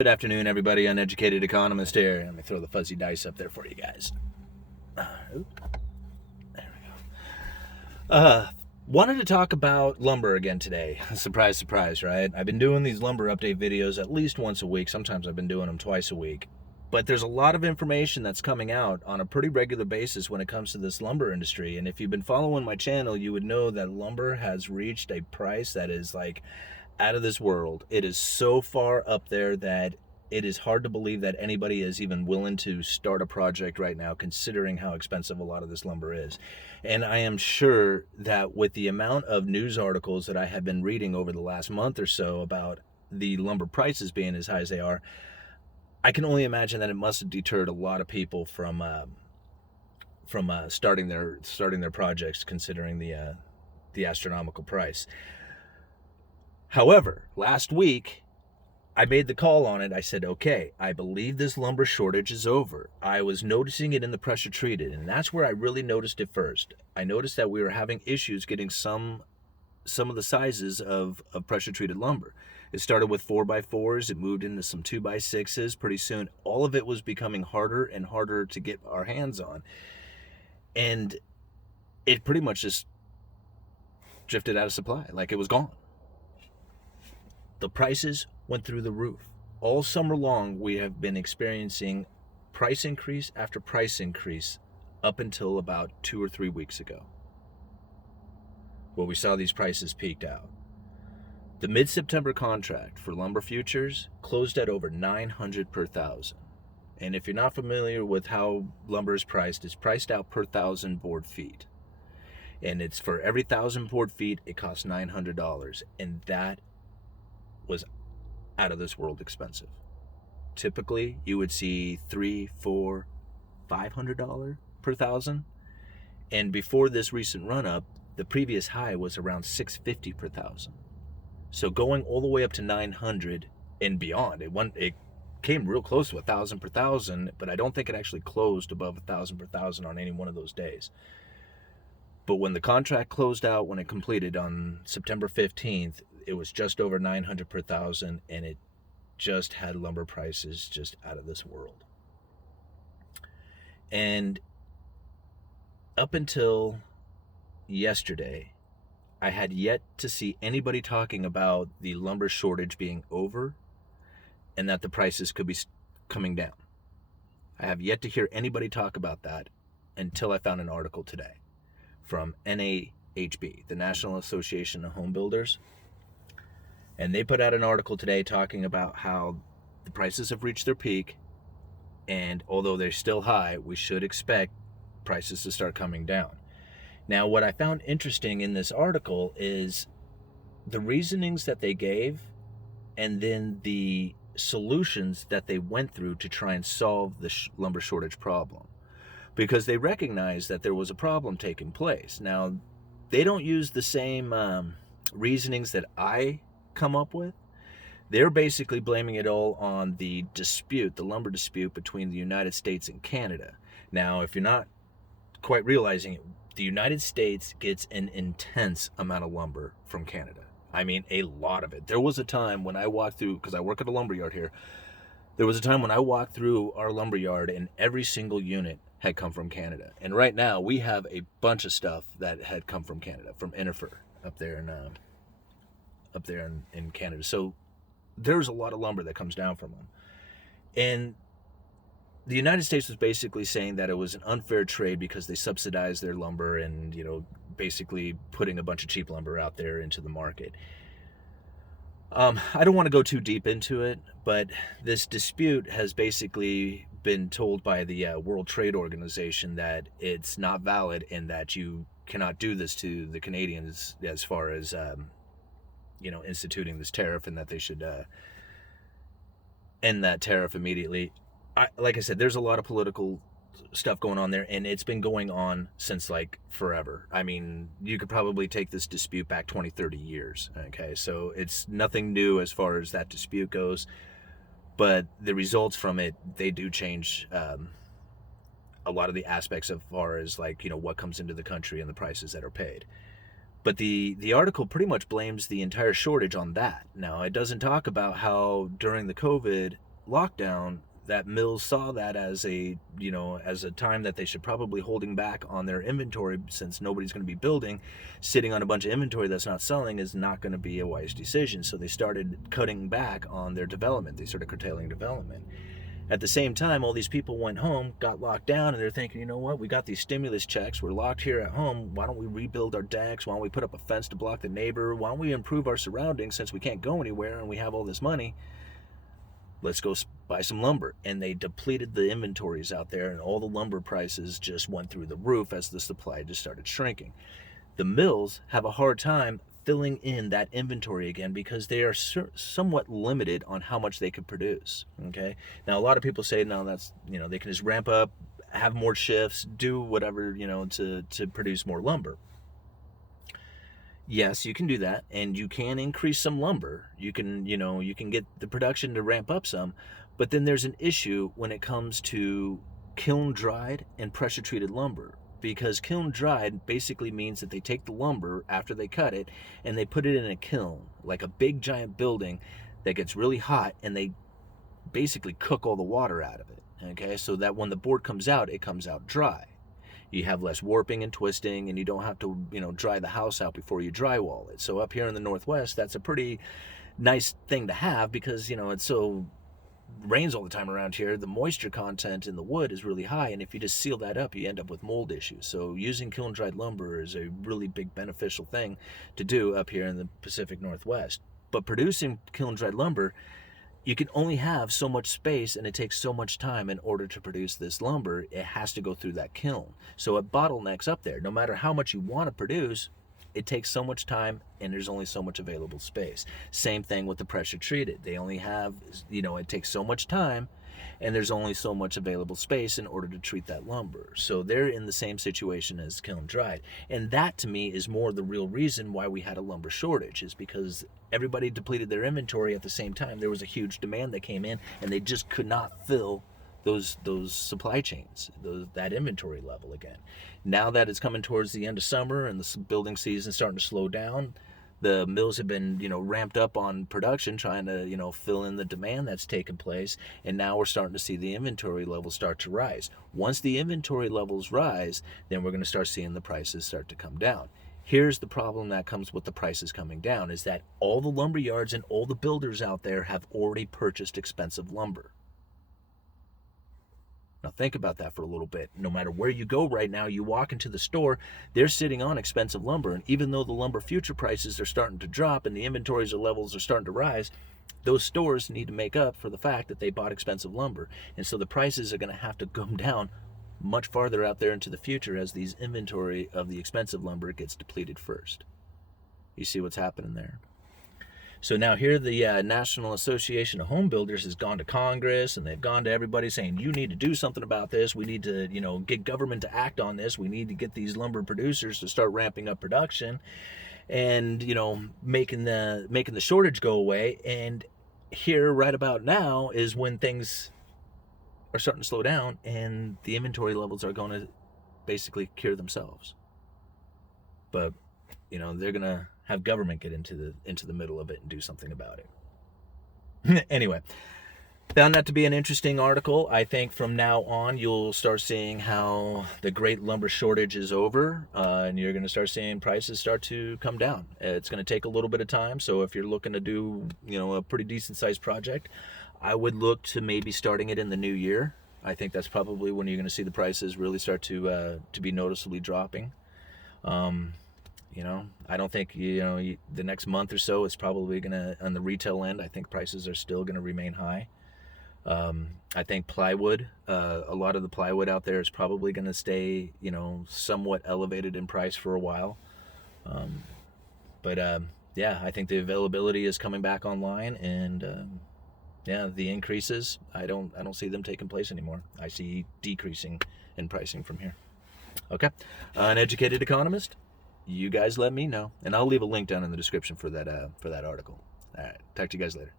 Good afternoon, everybody. Uneducated Economist here. Let me throw the fuzzy dice up there for you guys. There we go. Wanted to talk about lumber again today. Surprise, surprise, right? I've been doing these lumber update videos at least once a week. Sometimes I've been doing them twice a week. But there's a lot of information that's coming out on a pretty regular basis when it comes to this lumber industry. And if you've been following my channel, you would know that lumber has reached a price that is like out of this world. It is so far up there that it is hard to believe that anybody is even willing to start a project right now, considering how expensive a lot of this lumber is. And I am sure that with the amount of news articles that I have been reading over the last month or so about the lumber prices being as high as they are, I can only imagine that it must have deterred a lot of people from starting their projects, considering the astronomical price. However, last week, I made the call on it. I said, okay, I believe this lumber shortage is over. I was noticing it in the pressure treated, and that's where I really noticed it first. I noticed that we were having issues getting some of the sizes of pressure treated lumber. It started with 4x4s, it moved into some 2x6s. Pretty soon, all of it was becoming harder and harder to get our hands on. And it pretty much just drifted out of supply, like it was gone. The prices went through the roof. All summer long, we have been experiencing price increase after price increase up until about 2 or 3 weeks ago, where we saw these prices peaked out. The mid-September contract for lumber futures closed at over $900 per thousand. And if you're not familiar with how lumber is priced, it's priced out per 1,000 board feet. And it's for every 1,000 board feet, it costs $900. And that was out of this world expensive. Typically, you would see $300, $400, $500 per thousand. And before this recent run-up, the previous high was around $650 per thousand. So going all the way up to 900 and beyond, it came real close to 1,000 per thousand, but I don't think it actually closed above 1,000 per thousand on any one of those days. But when the contract closed out, when it completed on September 15th, it was just over 900 per thousand, and it just had lumber prices just out of this world. And up until yesterday, I had yet to see anybody talking about the lumber shortage being over and that the prices could be coming down. I have yet to hear anybody talk about that until I found an article today from NAHB, the National Association of Home Builders. And they put out an article today talking about how the prices have reached their peak, and although they're still high, we should expect prices to start coming down. Now, what I found interesting in this article is the reasonings that they gave and then the solutions that they went through to try and solve the lumber shortage problem, because they recognized that there was a problem taking place. Now, they don't use the same reasonings that I come up with. They're basically blaming it all on the lumber dispute between the United States and Canada. Now, if you're not quite realizing it, the United States gets an intense amount of lumber from Canada. I mean, a lot of it. There was a time when I walked through, because I work at a lumber yard here, there was a time when I walked through our lumber yard and every single unit had come from Canada. And right now, we have a bunch of stuff that had come from Canada, from Inifer up there in Canada. So there's a lot of lumber that comes down from them. And the United States was basically saying that it was an unfair trade because they subsidized their lumber and, basically putting a bunch of cheap lumber out there into the market. I don't want to go too deep into it, but this dispute has basically been told by the World Trade Organization that it's not valid and that you cannot do this to the Canadians as far as instituting this tariff, and that they should end that tariff immediately. Like I said, there's a lot of political stuff going on there, and it's been going on since like forever. I mean, you could probably take this dispute back 20, 30 years. Okay, so it's nothing new as far as that dispute goes, but the results from it, they do change a lot of the aspects as far as what comes into the country and the prices that are paid. But the article pretty much blames the entire shortage on that. Now, it doesn't talk about how during the COVID lockdown, that mills saw that as a time that they should probably holding back on their inventory, since nobody's going to be building. Sitting on a bunch of inventory that's not selling is not going to be a wise decision. So they started cutting back on their development. They started curtailing development. At the same time, all these people went home, got locked down, and they're thinking, you know what, we got these stimulus checks, we're locked here at home, why don't we rebuild our decks, why don't we put up a fence to block the neighbor, why don't we improve our surroundings, since we can't go anywhere and we have all this money, let's go buy some lumber. And they depleted the inventories out there, and all the lumber prices just went through the roof as the supply just started shrinking. The mills have a hard time filling in that inventory again because they are somewhat limited on how much they can produce. Okay, now a lot of people say, no, that's, they can just ramp up, have more shifts, do whatever, to produce more lumber. Yes, you can do that, and you can increase some lumber. You can get the production to ramp up some, but then there's an issue when it comes to kiln dried and pressure treated lumber. Because kiln dried basically means that they take the lumber after they cut it and they put it in a kiln, like a big giant building that gets really hot, and they basically cook all the water out of it. Okay, so that when the board comes out, it comes out dry. You have less warping and twisting, and you don't have to, dry the house out before you drywall it. So up here in the Northwest, that's a pretty nice thing to have because, it's so rains all the time around here. The moisture content in the wood is really high, and if you just seal that up, you end up with mold issues. So using kiln dried lumber is a really big beneficial thing to do up here in the Pacific Northwest. But producing kiln dried lumber, you can only have so much space, and it takes so much time in order to produce this lumber. It has to go through that kiln, so it bottlenecks up there. No matter how much you want to produce, it takes so much time, and there's only so much available space. Same thing with the pressure treated. They only have, it takes so much time, and there's only so much available space in order to treat that lumber. So they're in the same situation as kiln dried. And that, to me, is more the real reason why we had a lumber shortage, is because everybody depleted their inventory at the same time. There was a huge demand that came in, and they just could not fill those supply chains, that inventory level again. Now that it's coming towards the end of summer and the building season starting to slow down, the mills have been, ramped up on production, trying to, fill in the demand that's taken place. And now we're starting to see the inventory levels start to rise. Once the inventory levels rise, then we're going to start seeing the prices start to come down. Here's the problem that comes with the prices coming down, is that all the lumber yards and all the builders out there have already purchased expensive lumber. Now think about that for a little bit. No matter where you go right now, you walk into the store, they're sitting on expensive lumber. And even though the lumber future prices are starting to drop and the inventories or levels are starting to rise, those stores need to make up for the fact that they bought expensive lumber. And so the prices are going to have to come down much farther out there into the future as these inventory of the expensive lumber gets depleted first. You see what's happening there? So now here the National Association of Home Builders has gone to Congress, and they've gone to everybody saying, you need to do something about this. We need to, get government to act on this. We need to get these lumber producers to start ramping up production and, making the shortage go away. And here right about now is when things are starting to slow down, and the inventory levels are going to basically cure themselves. But, they're going to have government get into the middle of it and do something about it. Anyway, found that to be an interesting article. I think from now on you'll start seeing how the great lumber shortage is over, and you're going to start seeing prices start to come down. It's going to take a little bit of time, so if you're looking to do a pretty decent sized project, I would look to maybe starting it in the new year. I think that's probably when you're going to see the prices really start to be noticeably dropping. I don't think, the next month or so, it's probably going to, on the retail end, I think prices are still going to remain high. I think plywood, a lot of the plywood out there is probably going to stay, somewhat elevated in price for a while. But I think the availability is coming back online, and the increases, I don't see them taking place anymore. I see decreasing in pricing from here. Okay, Uneducated Economist. You guys let me know, and I'll leave a link down in the description for that article. All right, talk to you guys later.